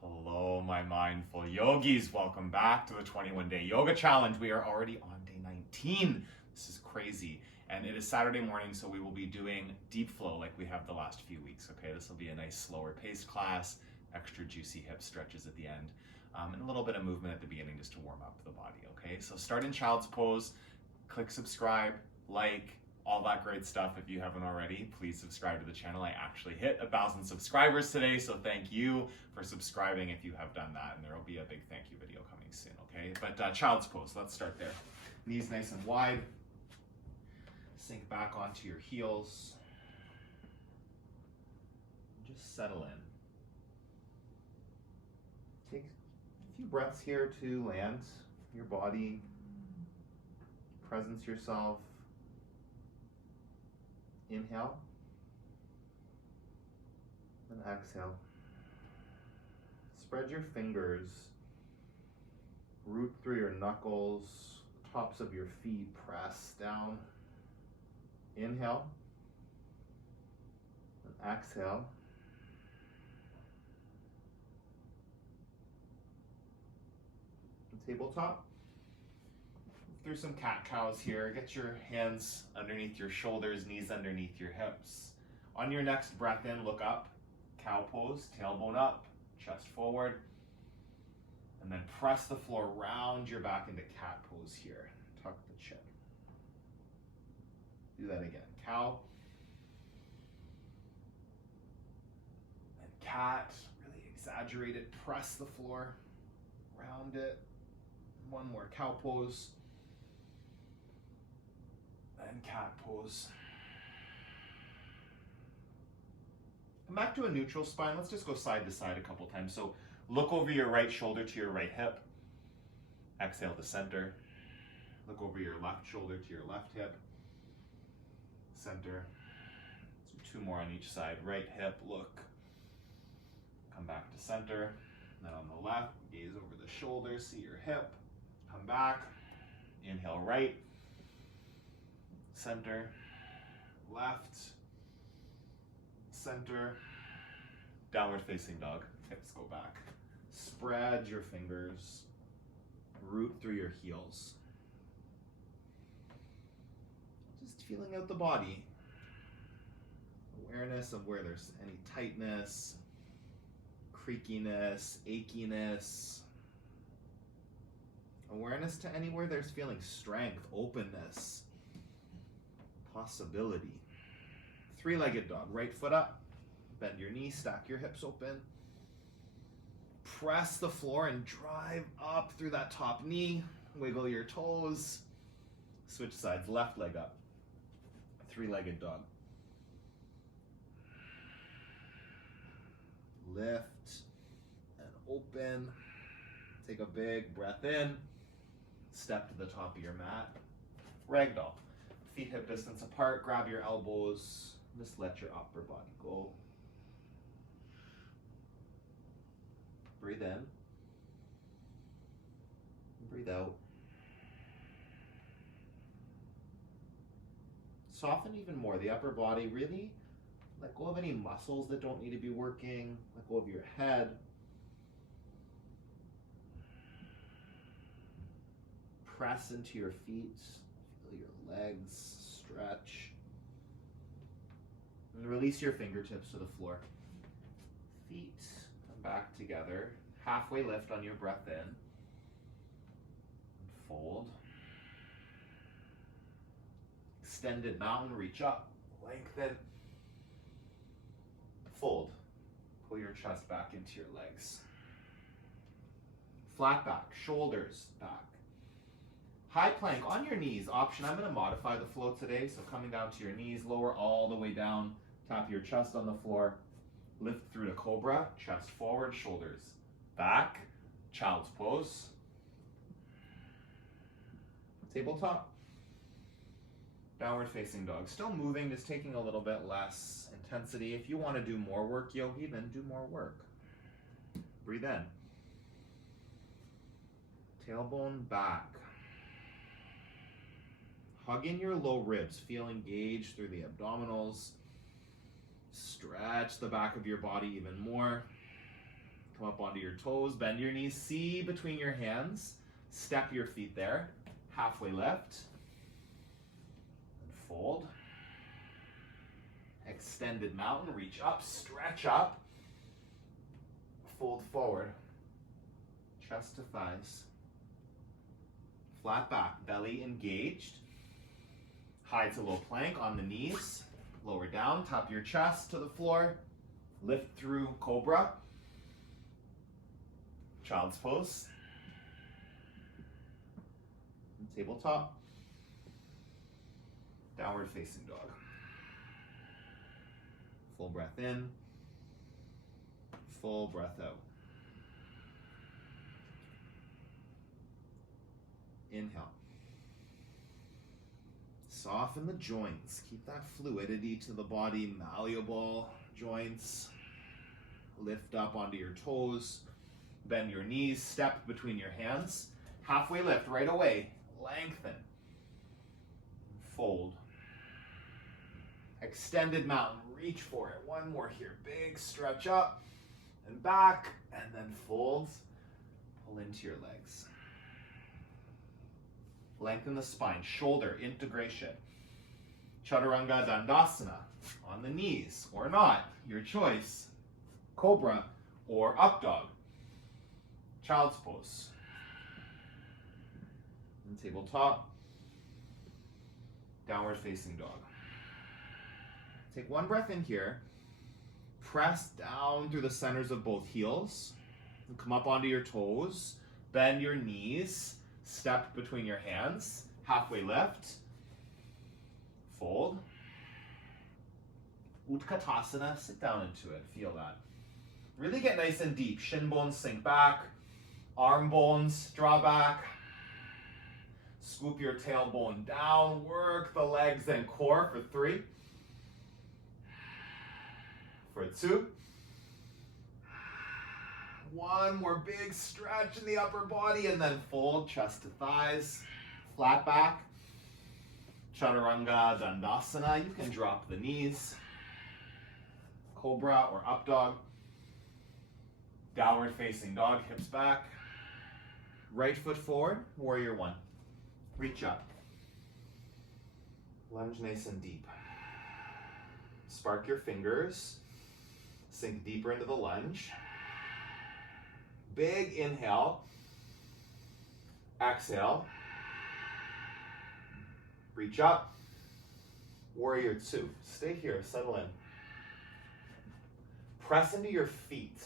Hello, my mindful yogis. Welcome back to the 21-day yoga challenge. We are already on day 19. This is crazy. And it is Saturday morning, so we will be doing deep flow like we have the last few weeks, okay? This will be a nice slower paced class, extra juicy hip stretches at the end, and a little bit of movement at the beginning just to warm up the body, okay? So start in child's pose, click subscribe, like, all that great stuff. If you haven't already, please subscribe to the channel. I actually hit 1,000 subscribers today, so thank you for subscribing if you have done that, and there will be a big thank you video coming soon, okay? But child's pose, let's start there. Knees nice and wide. Sink back onto your heels. Just settle in. Take a few breaths here to land your body, presence yourself. Inhale, and exhale. Spread your fingers, root through your knuckles, tops of your feet, press down. Inhale, and exhale. And tabletop. Through some cat-cows here. Get your hands underneath your shoulders, knees underneath your hips. On your next breath in, look up. Cow pose, tailbone up, chest forward. And then press the floor, round your back into cat pose here. Tuck the chin. Do that again. Cow. And cat. Really exaggerate it. Press the floor. Round it. One more cow pose. And cat pose. Come back to a neutral spine. Let's just go side to side a couple times. So look over your right shoulder to your right hip. Exhale to center. Look over your left shoulder to your left hip. Center. So two more on each side. Right hip, look. Come back to center. Then on the left, gaze over the shoulder, see your hip. Come back. Inhale right. Center, left, center, downward facing dog, hips go back. Spread your fingers, root through your heels. Just feeling out the body. Awareness of where there's any tightness, creakiness, achiness. Awareness to anywhere there's feeling strength, openness. Possibility. Three-legged dog. Right foot up. Bend your knees. Stack your hips open. Press the floor and drive up through that top knee. Wiggle your toes. Switch sides. Left leg up. Three-legged dog. Lift and open. Take a big breath in. Step to the top of your mat. Ragdoll. Feet hip distance apart, grab your elbows, just let your upper body go. Breathe in. Breathe out. Soften even more the upper body, really let go of any muscles that don't need to be working, let go of your head. Press into your feet. Feel your legs stretch. And release your fingertips to the floor. Feet come back together. Halfway lift on your breath in. And fold. Extended mountain, reach up. Lengthen. Fold. Pull your chest back into your legs. Flat back, shoulders back. High plank on your knees, option. I'm going to modify the flow today, so coming down to your knees, lower all the way down, tap your chest on the floor, lift through to cobra, chest forward, shoulders back, child's pose, tabletop, downward facing dog. Still moving, just taking a little bit less intensity. If you want to do more work, yogi, then do more work. Breathe in. Tailbone back. Hug in your low ribs. Feel engaged through the abdominals. Stretch the back of your body even more. Come up onto your toes, bend your knees, see between your hands. Step your feet there. Halfway lift. And fold. Extended mountain, reach up, stretch up. Fold forward. Chest to thighs. Flat back, belly engaged. High to low plank on the knees. Lower down, tap your chest to the floor. Lift through cobra. Child's pose. Tabletop. Downward facing dog. Full breath in. Full breath out. Inhale. Soften the joints. Keep that fluidity to the body, malleable joints. Lift up onto your toes. Bend your knees. Step between your hands. Halfway lift right away. Lengthen. Fold. Extended mountain. Reach for it. One more here. Big stretch up and back, and then fold. Pull into your legs. Lengthen the spine. Shoulder integration. Chaturanga Dandasana. On the knees or not. Your choice. Cobra or up dog. Child's pose. And tabletop. Downward facing dog. Take one breath in here. Press down through the centers of both heels. And come up onto your toes. Bend your knees. Step between your hands. Halfway lift. Fold. Utkatasana. Sit down into it. Feel that. Really get nice and deep. Shin bones sink back. Arm bones draw back. Scoop your tailbone down. Work the legs and core for 3. For 2. One more big stretch in the upper body and then fold, chest to thighs, flat back. Chaturanga Dandasana. You can drop the knees. Cobra or up dog. Downward facing dog, hips back. Right foot forward, warrior 1. Reach up. Lunge nice and deep. Spark your fingers. Sink deeper into the lunge. Big inhale. Exhale. Reach up. Warrior 2. Stay here, settle in. Press into your feet.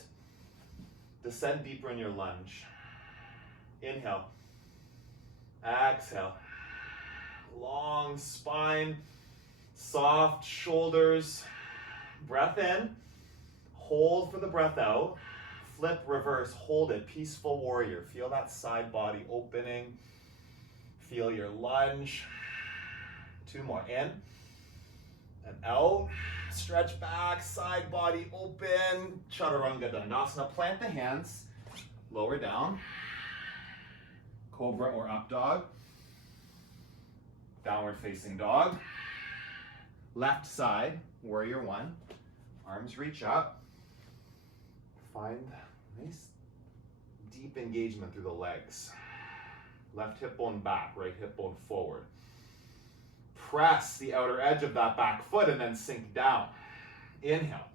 Descend deeper in your lunge. Inhale. Exhale. Long spine. Soft shoulders. Breath in. Hold for the breath out. Flip, reverse, hold it. Peaceful warrior. Feel that side body opening. Feel your lunge. 2 more. In and out. Stretch back, side body open. Chaturanga Dandasana. Plant the hands. Lower down. Cobra or up dog. Downward facing dog. Left side, warrior 1. Arms reach up. Find nice deep engagement through the legs. Left hip bone back, right hip bone forward. Press the outer edge of that back foot and then sink down. Inhale.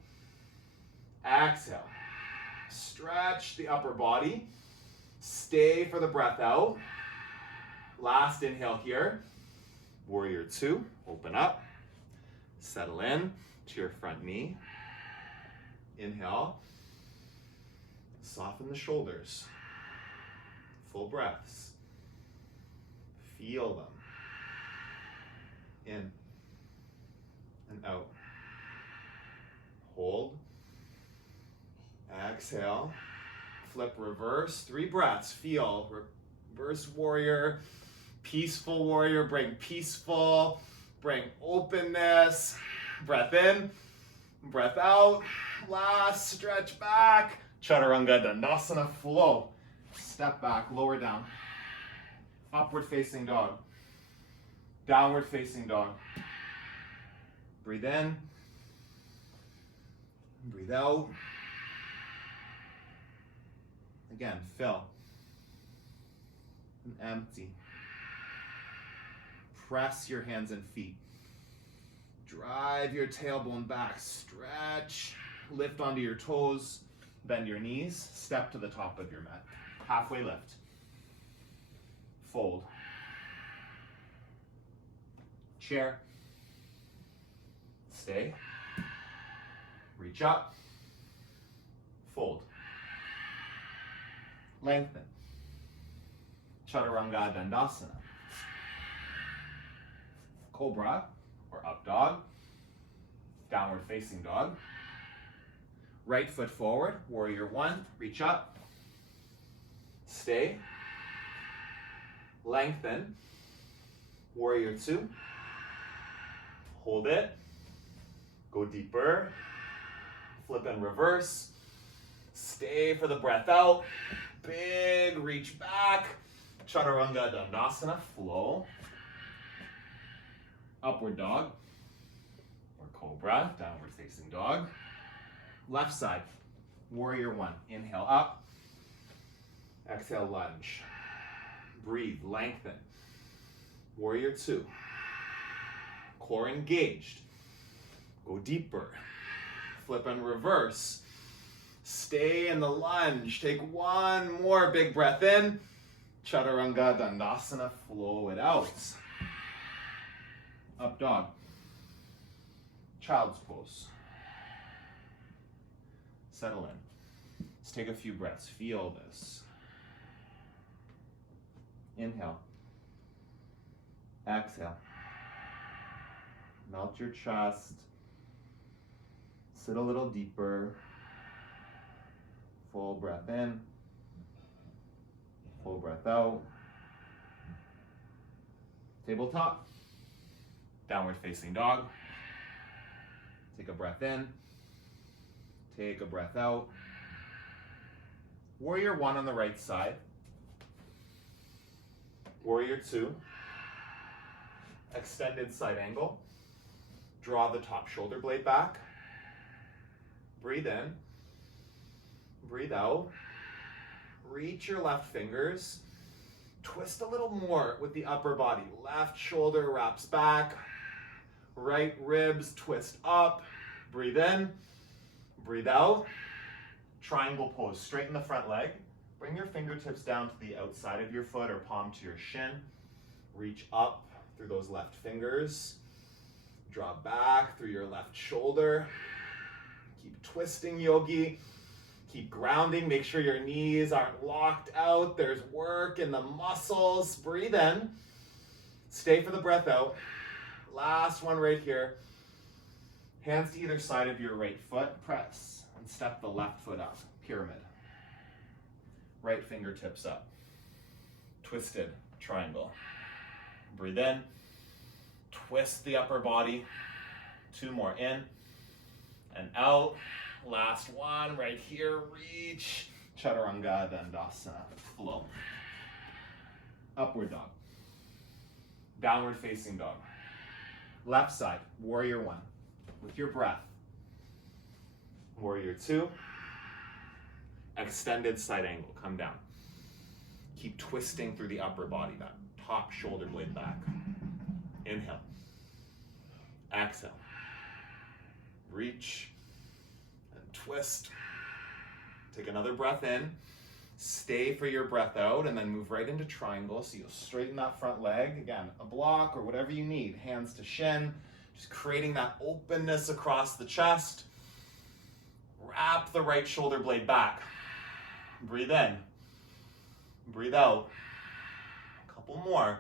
Exhale. Stretch the upper body. Stay for the breath out. Last inhale here. Warrior 2. Open up. Settle in to your front knee. Inhale. Soften the shoulders. Full breaths. Feel them. In and out. Hold. Exhale. Flip, reverse. 3 breaths. Feel. Reverse warrior. Peaceful warrior. Bring peaceful. Bring openness. Breath in. Breath out. Last stretch back. Chaturanga Dandasana. Flow. Step back. Lower down. Upward facing dog. Downward facing dog. Breathe in. Breathe out. Again, fill. And empty. Press your hands and feet. Drive your tailbone back. Stretch. Lift onto your toes. Bend your knees. Step to the top of your mat. Halfway lift. Fold. Chair. Stay. Reach up. Fold. Lengthen. Chaturanga Dandasana. Cobra or up dog. Downward facing dog. Right foot forward. Warrior one. Reach up. Stay. Lengthen. Warrior two. Hold it. Go deeper. Flip and reverse. Stay for the breath out. Big reach back. Chaturanga Dandasana. Flow. Upward dog. Or cobra. Downward facing dog. Left side. Warrior one. Inhale up. Exhale, lunge. Breathe. Lengthen. Warrior two. Core engaged. Go deeper. Flip and reverse. Stay in the lunge. Take one more big breath in. Chaturanga Dandasana. Flow it out. Up dog. Child's pose. Settle in. Let's take a few breaths. Feel this. Inhale. Exhale. Melt your chest. Sit a little deeper. Full breath in. Full breath out. Tabletop. Downward facing dog. Take a breath in. Take a breath out. Warrior one on the right side. Warrior two. Extended side angle. Draw the top shoulder blade back. Breathe in. Breathe out. Reach your left fingers. Twist a little more with the upper body. Left shoulder wraps back. Right ribs twist up. Breathe in. Breathe out. Triangle pose. Straighten the front leg. Bring your fingertips down to the outside of your foot or palm to your shin. Reach up through those left fingers. Draw back through your left shoulder. Keep twisting, yogi. Keep grounding. Make sure your knees aren't locked out. There's work in the muscles. Breathe in. Stay for the breath out. Last one right here. Hands to either side of your right foot. Press and step the left foot up. Pyramid. Right fingertips up. Twisted triangle. Breathe in. Twist the upper body. Two more in and out. Last one right here. Reach. Chaturanga Dandasana. Flow. Upward dog. Downward facing dog. Left side. Warrior one. With your breath. Warrior two. Extended side angle. Come down. Keep twisting through the upper body. That top shoulder blade back. Inhale. Exhale. Reach and twist. Take another breath in. Stay for your breath out and then move right into triangle. So you'll straighten that front leg. Again, a block or whatever you need. Hands to shin. Just creating that openness across the chest. Wrap the right shoulder blade back. Breathe in. Breathe out. A couple more.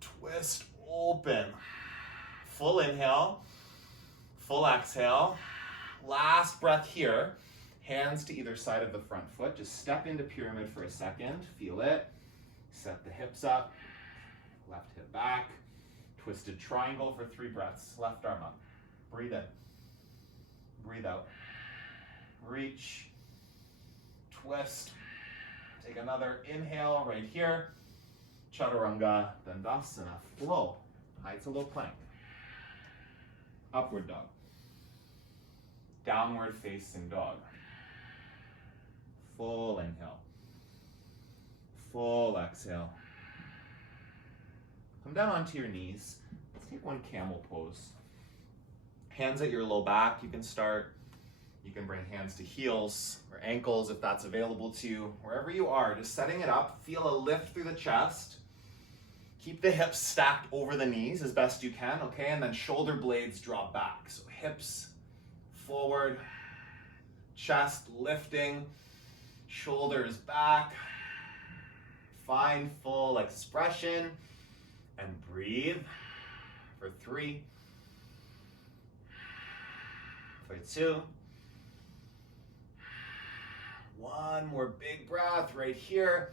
Twist open. Full inhale. Full exhale. Last breath here. Hands to either side of the front foot. Just step into pyramid for a second. Feel it. Set the hips up. Left hip back. Twisted triangle for 3 breaths. Left arm up. Breathe in. Breathe out. Reach. Twist. Take another inhale right here. Chaturanga Dandasana. Flow. High to low plank. Upward dog. Downward facing dog. Full inhale. Full exhale. Come down onto your knees. Let's take one camel pose. Hands at your low back, you can start. You can bring hands to heels or ankles if that's available to you. Wherever you are, just setting it up. Feel a lift through the chest. Keep the hips stacked over the knees as best you can, okay? And then shoulder blades drop back. So hips forward, chest lifting, shoulders back. Find full expression and breathe for 3, for 2. One more big breath right here.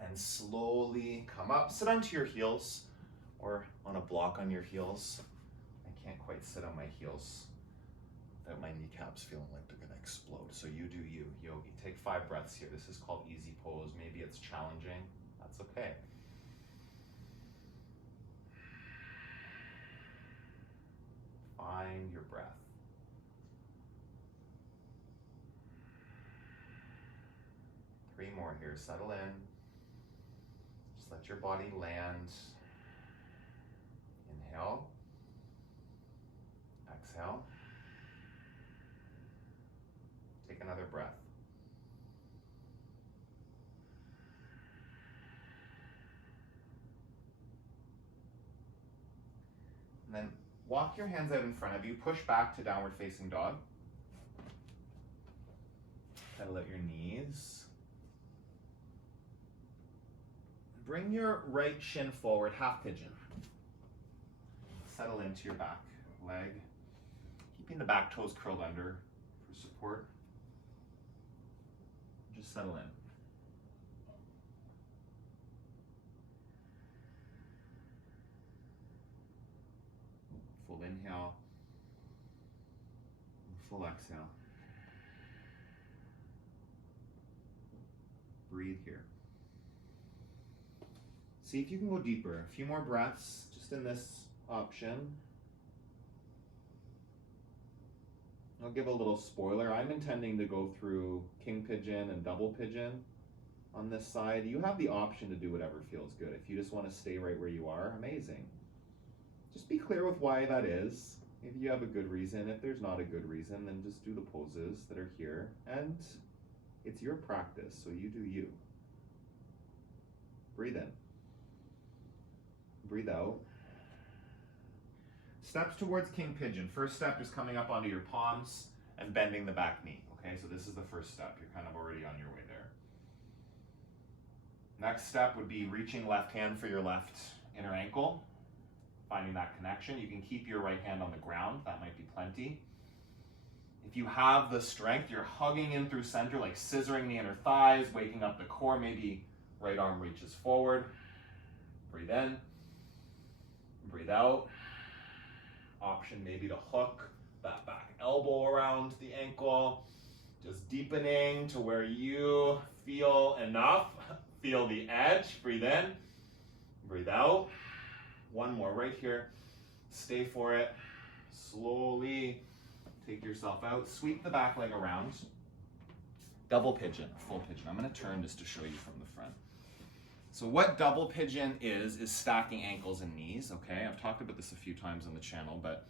And slowly come up. Sit onto your heels or on a block on your heels. I can't quite sit on my heels without my kneecaps feeling like they're gonna explode. So you do you, yogi. Take 5 breaths here. This is called easy pose. Maybe it's challenging. That's okay. Find your breath. Three more here. Settle in. Just let your body land. Inhale. Exhale. Take another breath. And then walk your hands out in front of you. Push back to downward facing dog. Settle out your knees. Bring your right shin forward, half pigeon. Settle into your back leg. Keeping the back toes curled under for support. Just settle in. Full inhale. Full exhale. Breathe here. See if you can go deeper. A few more breaths just in this option. I'll give a little spoiler. I'm intending to go through King Pigeon and Double Pigeon on this side. You have the option to do whatever feels good. If you just want to stay right where you are, amazing. Just be clear with why that is. If you have a good reason. If there's not a good reason, then just do the poses that are here. And it's your practice, so you do you. Breathe in. Breathe out. Steps towards King Pigeon. First step is coming up onto your palms and bending the back knee. Okay, so this is the first step. You're kind of already on your way there. Next step would be reaching left hand for your left inner ankle. Finding that connection. You can keep your right hand on the ground. That might be plenty. If you have the strength, you're hugging in through center, like scissoring the inner thighs, waking up the core. Maybe right arm reaches forward. Breathe in. Breathe out. Option maybe to hook that back elbow around the ankle. Just deepening to where you feel enough. Feel the edge. Breathe in. Breathe out. One more right here. Stay for it. Slowly take yourself out. Sweep the back leg around. Double pigeon, full pigeon. I'm going to turn just to show you from the front. So what double pigeon is stacking ankles and knees, okay? I've talked about this a few times on the channel, but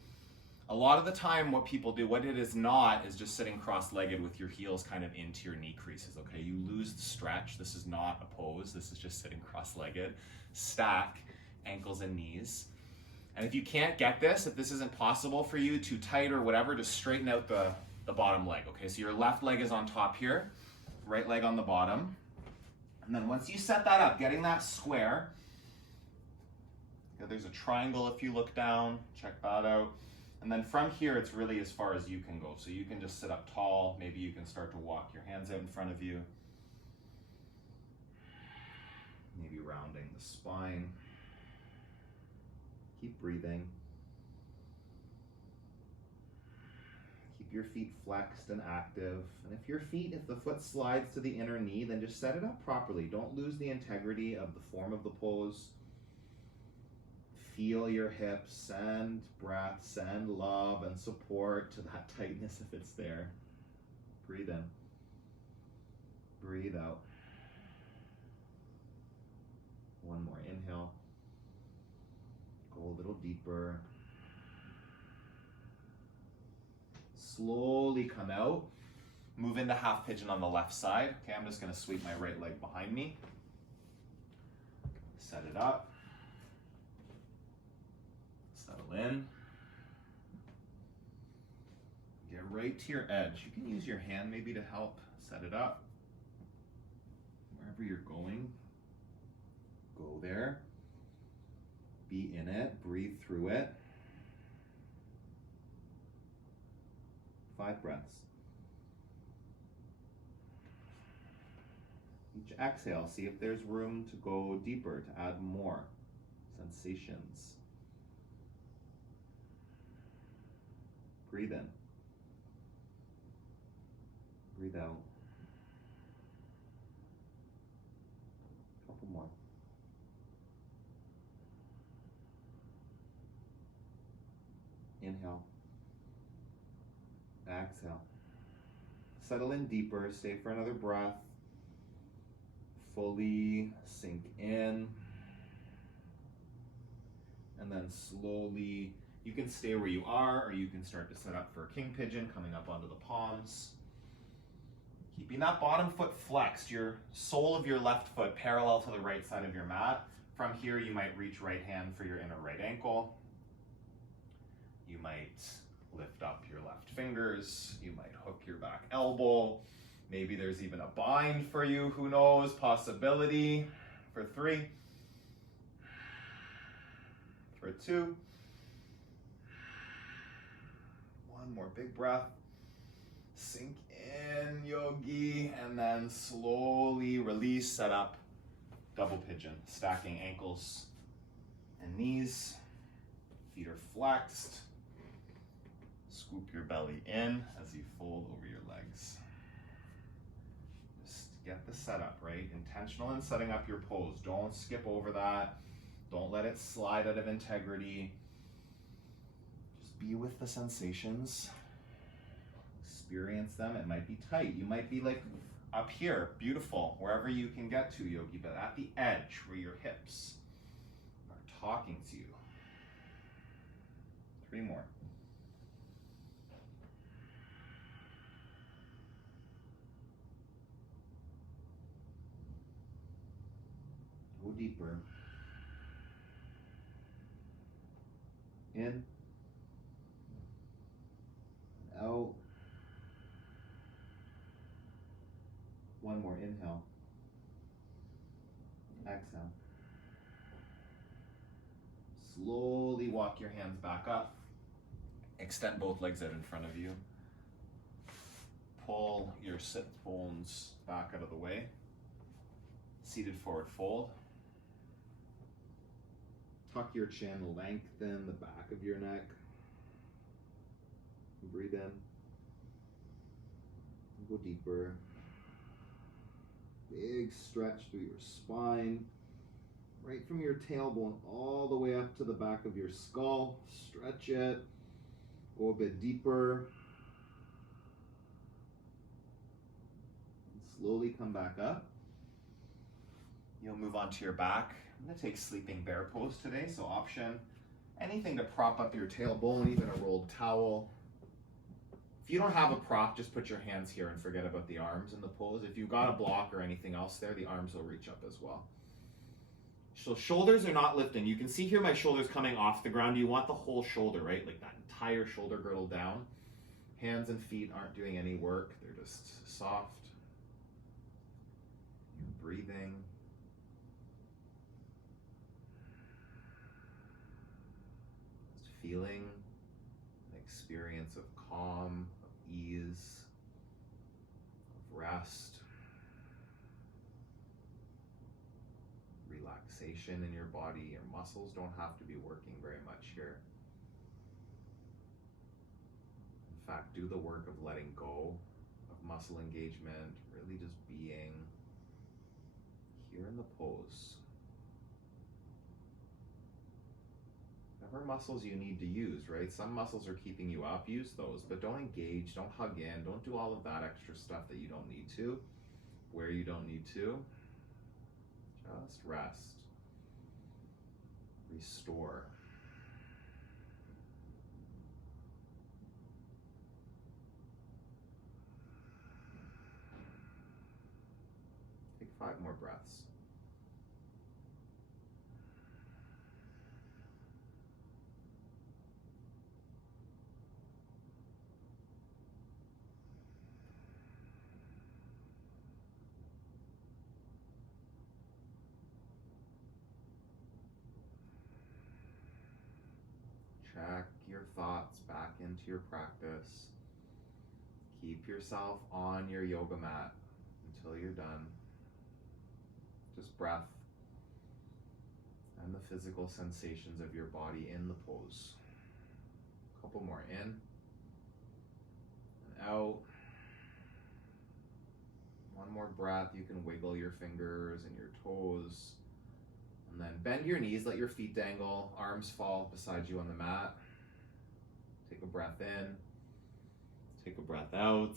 a lot of the time what people do, what it is not, is just sitting cross-legged with your heels kind of into your knee creases, okay? You lose the stretch. This is not a pose. This is just sitting cross-legged. Stack ankles and knees. And if you can't get this, if this isn't possible for you, too tight or whatever, just straighten out the bottom leg, okay? So your left leg is on top here, right leg on the bottom. And then once you set that up, getting that square, there's a triangle if you look down, check that out. And then from here, it's really as far as you can go. So you can just sit up tall. Maybe you can start to walk your hands out in front of you. Maybe rounding the spine. Keep breathing. Keep your feet flexed and active. And if the foot slides to the inner knee, then just set it up properly. Don't lose the integrity of the form of the pose. feel your hips, send breath, send love and support to that tightness if it's there. Breathe in. Breathe out. One more inhale. Go a little deeper. Slowly come out. Move into half pigeon on the left side. Okay, I'm just going to sweep my right leg behind me. Set it up. Settle in. Get right to your edge. You can use your hand maybe to help set it up. Wherever you're going, go there. Be in it. Breathe through it. 5 breaths. Each exhale, see if there's room to go deeper, to add more sensations. Breathe in. Breathe out. Couple more. Inhale. Exhale. Settle in deeper. Stay for another breath. Fully sink in. And then slowly, you can stay where you are, or you can start to set up for a King Pigeon, coming up onto the palms. Keeping that bottom foot flexed, your sole of your left foot parallel to the right side of your mat. From here, you might reach right hand for your inner right ankle. You might lift up your left fingers. You might hook your back elbow. Maybe there's even a bind for you, who knows, possibility. For 3. For 2. One more big breath. Sink in, yogi, and then slowly release, set up, double pigeon. Stacking ankles and knees. Feet are flexed. Scoop your belly in as you fold over your legs. Just get the setup, right? Intentional in setting up your pose. Don't skip over that. Don't let it slide out of integrity. Just be with the sensations. Experience them. It might be tight. You might be like up here, beautiful, wherever you can get to, yogi, but at the edge where your hips are talking to you. 3 more. Go deeper. In. Out. One more inhale. Exhale. Slowly walk your hands back up. Extend both legs out in front of you. Pull your sit bones back out of the way. Seated forward fold. Tuck your chin, lengthen the back of your neck. Breathe in. Go deeper. Big stretch through your spine. Right from your tailbone all the way up to the back of your skull. Stretch it. Go a bit deeper. And slowly come back up. You'll move onto your back. I'm going to take sleeping bear pose today, so option anything to prop up your tailbone, even a rolled towel. If you don't have a prop, just put your hands here and forget about the arms in the pose. If you've got a block or anything else there, the arms will reach up as well. So shoulders are not lifting. You can see here my shoulders coming off the ground. You want the whole shoulder, right? Like that entire shoulder girdle down. Hands and feet aren't doing any work. They're just soft. You're breathing. Just feeling an experience of calm, of ease, of rest, relaxation in your body. Your muscles don't have to be working very much here. In fact, do the work of letting go of muscle engagement, really just being here in the pose. whatever muscles you need to use, right? Some muscles are keeping you up, use those, but don't engage, don't hug in, don't do all of that extra stuff that you don't need to, where you don't need to. Just rest. Restore. Take 5 more breaths. Check your thoughts back into your practice. Keep yourself on your yoga mat until you're done. Just breath and the physical sensations of your body in the pose. A couple more in and out. One more breath. You can wiggle your fingers and your toes. And then bend your knees, let your feet dangle, arms fall beside you on the mat. Take a breath in, take a breath out,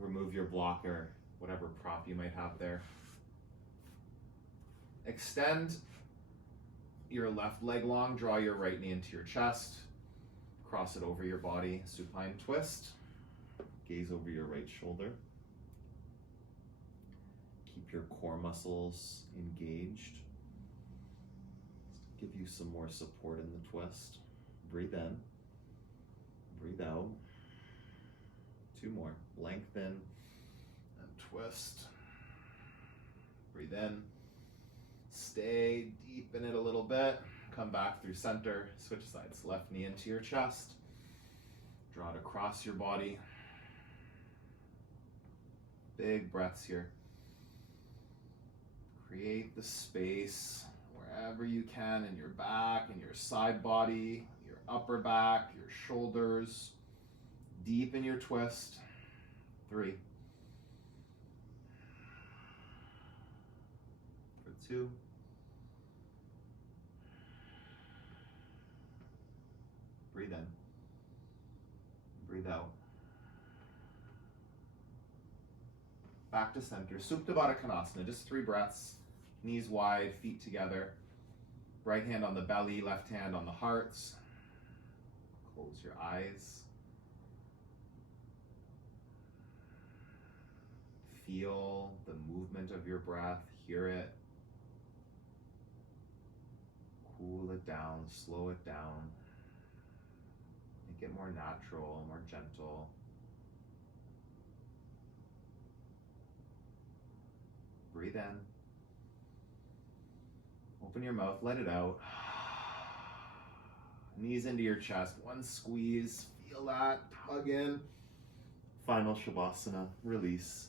remove your blocker, whatever prop you might have there. Extend your left leg long, draw your right knee into your chest, cross it over your body, supine twist, gaze over your right shoulder. Keep your core muscles engaged. Give you some more support in the twist. Breathe in, breathe out. 2 more. Lengthen and twist. Breathe in. Stay deep in it a little bit. Come back through center. Switch sides. Left knee into your chest. Draw it across your body. Big breaths here. Create the space wherever you can in your back, in your side body, your upper back, your shoulders. Deep in your twist. 3. For 2. Breathe in. Breathe out. Back to center. Supta Baddha Konasana. Just 3 breaths. Knees wide, feet together. Right hand on the belly, left hand on the hearts. Close your eyes. Feel the movement of your breath, hear it. Cool it down, slow it down. Make it more natural, more gentle. Breathe in. Open your mouth, let it out. Knees into your chest, 1 squeeze, feel that, hug in. Final Shavasana, release.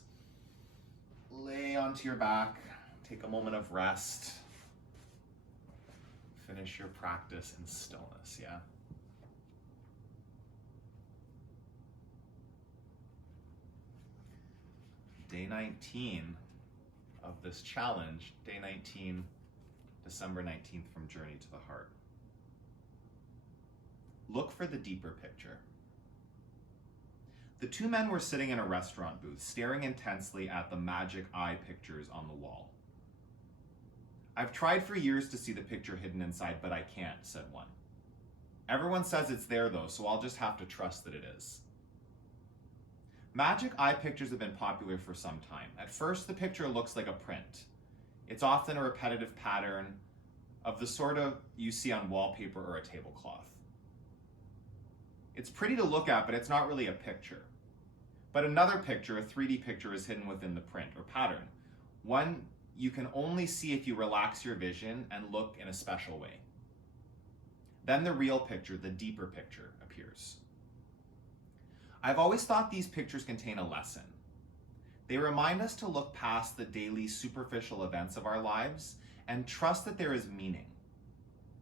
Lay onto your back, take a moment of rest. Finish your practice in stillness, yeah? Day 19 of this challenge, day 19, December 19th from Journey to the Heart. Look for the deeper picture. The 2 men were sitting in a restaurant booth, staring intensely at the magic eye pictures on the wall. I've tried for years to see the picture hidden inside, but I can't, said one. Everyone says it's there though, so I'll just have to trust that it is. Magic eye pictures have been popular for some time. At first, the picture looks like a print. It's often a repetitive pattern of the sort of you see on wallpaper or a tablecloth. It's pretty to look at, but it's not really a picture. But another picture, a 3D picture, is hidden within the print or pattern. One you can only see if you relax your vision and look in a special way. Then the real picture, the deeper picture, appears. I've always thought these pictures contain a lesson. They remind us to look past the daily superficial events of our lives and trust that there is meaning,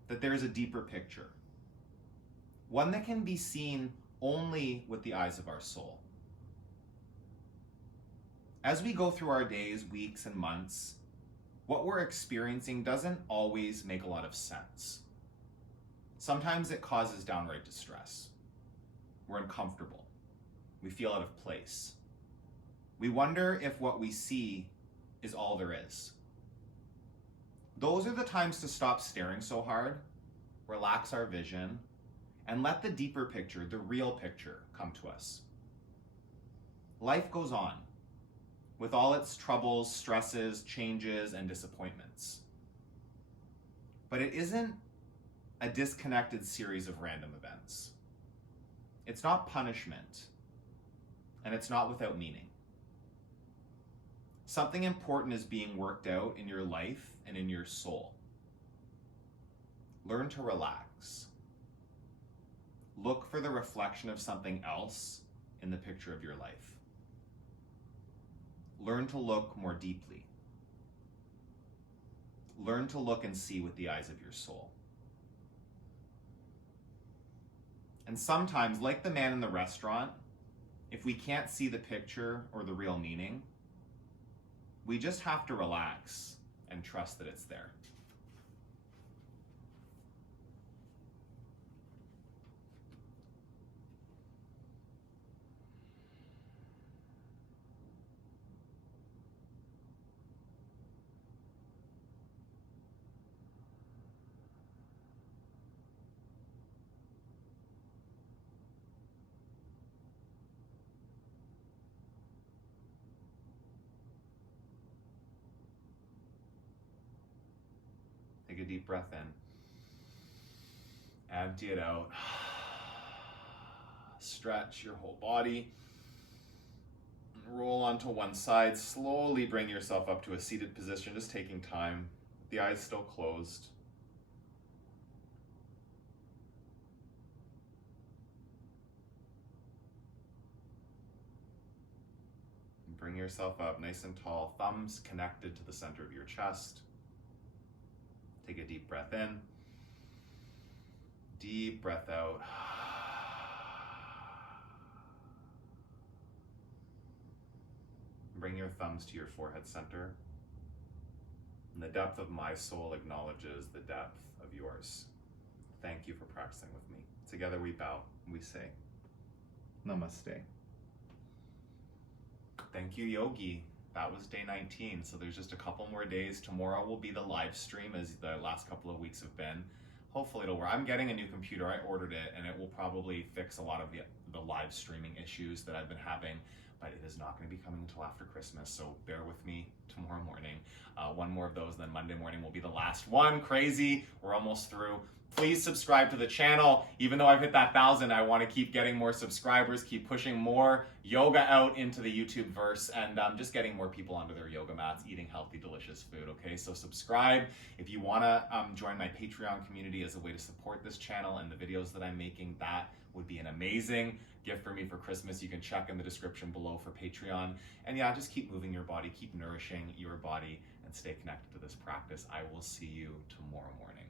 that there is a deeper picture, one that can be seen only with the eyes of our soul. As we go through our days, weeks, and months, what we're experiencing doesn't always make a lot of sense. Sometimes it causes downright distress. We're uncomfortable. We feel out of place. We wonder if what we see is all there is. Those are the times to stop staring so hard, relax our vision, and let the deeper picture, the real picture, come to us. Life goes on, with all its troubles, stresses, changes, and disappointments. But it isn't a disconnected series of random events. It's not punishment, and it's not without meaning. Something important is being worked out in your life and in your soul. Learn to relax. Look for the reflection of something else in the picture of your life. Learn to look more deeply. Learn to look and see with the eyes of your soul. And sometimes, like the man in the restaurant, if we can't see the picture or the real meaning, we just have to relax and trust that it's there. Take a deep breath in. Empty it out. Stretch your whole body. Roll onto one side. Slowly bring yourself up to a seated position, just taking time. The eyes still closed. Bring yourself up nice and tall, thumbs connected to the center of your chest. Take a deep breath in. Deep breath out. Bring your thumbs to your forehead center. And the depth of my soul acknowledges the depth of yours. Thank you for practicing with me. Together we bow, we say, Namaste. Thank you, Yogi. That was day 19, so there's just a couple more days. Tomorrow will be the live stream, as the last couple of weeks have been. Hopefully it'll work. I'm getting a new computer. I ordered it, and it will probably fix a lot of the live streaming issues that I've been having, but it is not going to be coming until after Christmas, so bear with me tomorrow morning. One more of those, then Monday morning will be the last one. Crazy. We're almost through. Please subscribe to the channel. Even though I've hit that 1,000, I want to keep getting more subscribers, keep pushing more yoga out into the YouTube verse, and just getting more people onto their yoga mats, eating healthy, delicious food, okay? So subscribe. If you want to join my Patreon community as a way to support this channel and the videos that I'm making, that would be an amazing gift for me for Christmas. You can check in the description below for Patreon. And yeah, just keep moving your body, keep nourishing your body, and stay connected to this practice. I will see you tomorrow morning.